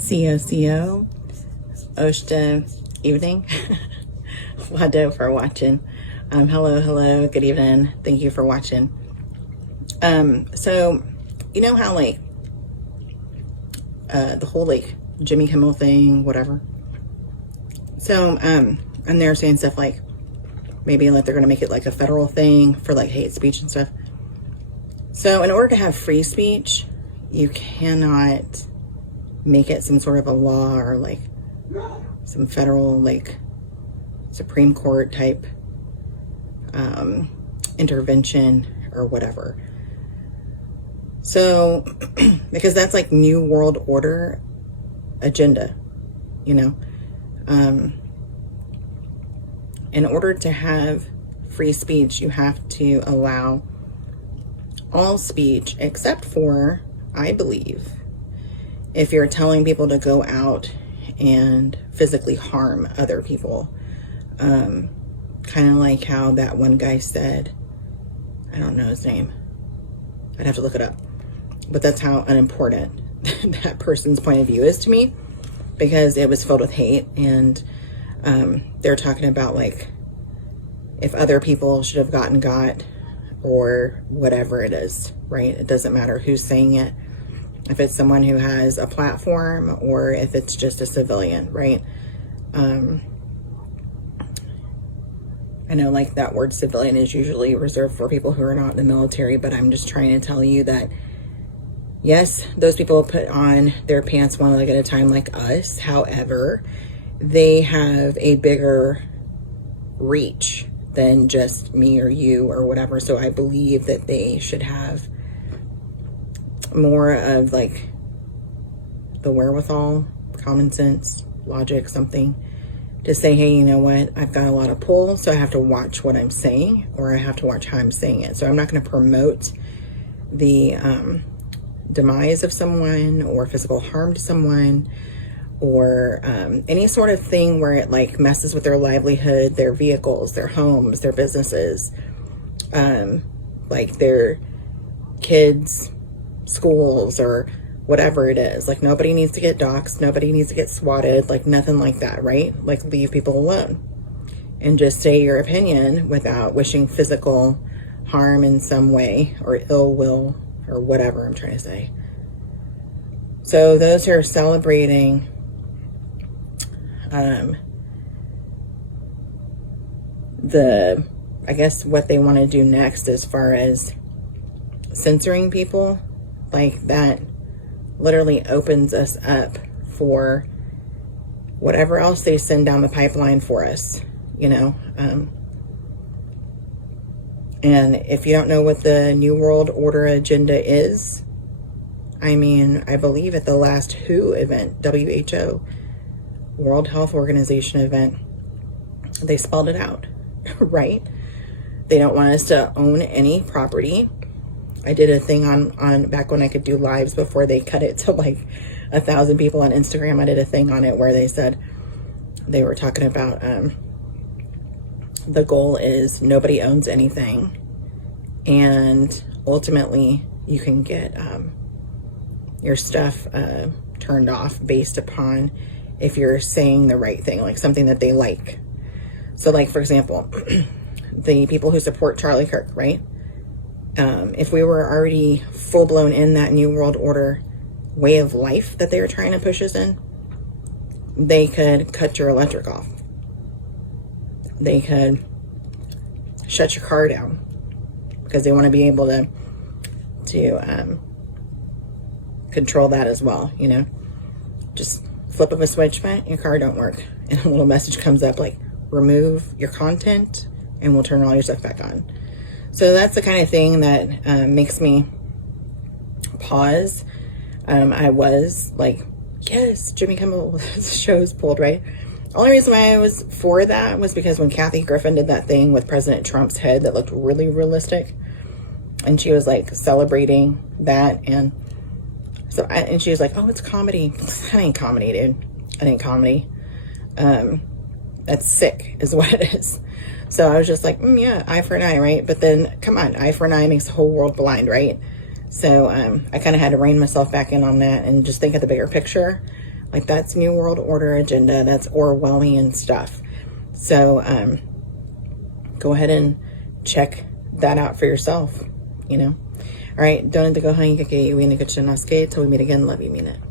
CO, Oshta evening. Wado for watching. Hello, good evening. Thank you for watching. So, you know how like, the whole like Jimmy Kimmel thing, whatever. So, and they're saying stuff like, maybe like they're going to make it like a federal thing for like hate speech and stuff. So in order to have free speech, you cannot make it some sort of a law or like some federal like Supreme Court type intervention or whatever. So because that's like New World Order agenda, you know. In order to have free speech, you have to allow all speech except for, I believe, if you're telling people to go out and physically harm other people. Kind of like how that one guy said, I don't know his name. I'd have to look it up. But that's how unimportant that person's point of view is to me, because it was filled with hate. And they're talking about like if other people should have gotten got or whatever it is, right? It doesn't matter who's saying it. If it's someone who has a platform or if it's just a civilian, right? I know like that word civilian is usually reserved for people who are not in the military, but I'm just trying to tell you that yes, those people put on their pants one leg at a time like us. However, they have a bigger reach than just me or you or whatever. So I believe that they should have more of like the wherewithal, common sense, logic, something to say, hey, you know what? I've got a lot of pull, so I have to watch what I'm saying, or I have to watch how I'm saying it. So I'm not going to promote the demise of someone or physical harm to someone, or any sort of thing where it like messes with their livelihood, their vehicles, their homes, their businesses, like their kids' schools or whatever it is. Like nobody needs to get doxxed, nobody needs to get swatted, like nothing like that, right? Like leave people alone and just say your opinion without wishing physical harm in some way or ill will or whatever I'm trying to say. So those who are celebrating I guess what they want to do next as far as censoring people, like that literally opens us up for whatever else they send down the pipeline for us, you know. And if you don't know what the New World Order agenda is, I mean, I believe at the last WHO event, WHO, World Health Organization event, they spelled it out, right? They don't want us to own any property. I did a thing on back when I could do lives before they cut it to like 1,000 people on Instagram. I did a thing on it where they said, they were talking about the goal is nobody owns anything, and ultimately you can get your stuff turned off based upon if you're saying the right thing, like something that they like. So like, for example, the people who support Charlie Kirk, right? If we were already full-blown in that New World Order way of life that they were trying to push us in, they could cut your electric off. They could shut your car down because they want to be able to control that as well, you know. Just flip of a switch, but your car don't work, and a little message comes up like, remove your content and we'll turn all your stuff back on. So that's the kind of thing that makes me pause. I was like, yes, Jimmy Kimmel show's pulled, right? Only reason why I was for that was because when Kathy Griffin did that thing with President Trump's head that looked really realistic, and she was like celebrating that, and so and she was like, oh, it's comedy. That ain't comedy, dude. That ain't comedy. That's sick is what it is. So I was just like, yeah, eye for an eye, right? But then, come on, eye for an eye makes the whole world blind, right? So I kind of had to rein myself back in on that and just think of the bigger picture Like, that's New World Order agenda. That's Orwellian stuff. So, go ahead and check that out for yourself, you know. All right, don't have to go hang till we meet again. Love you, mean it.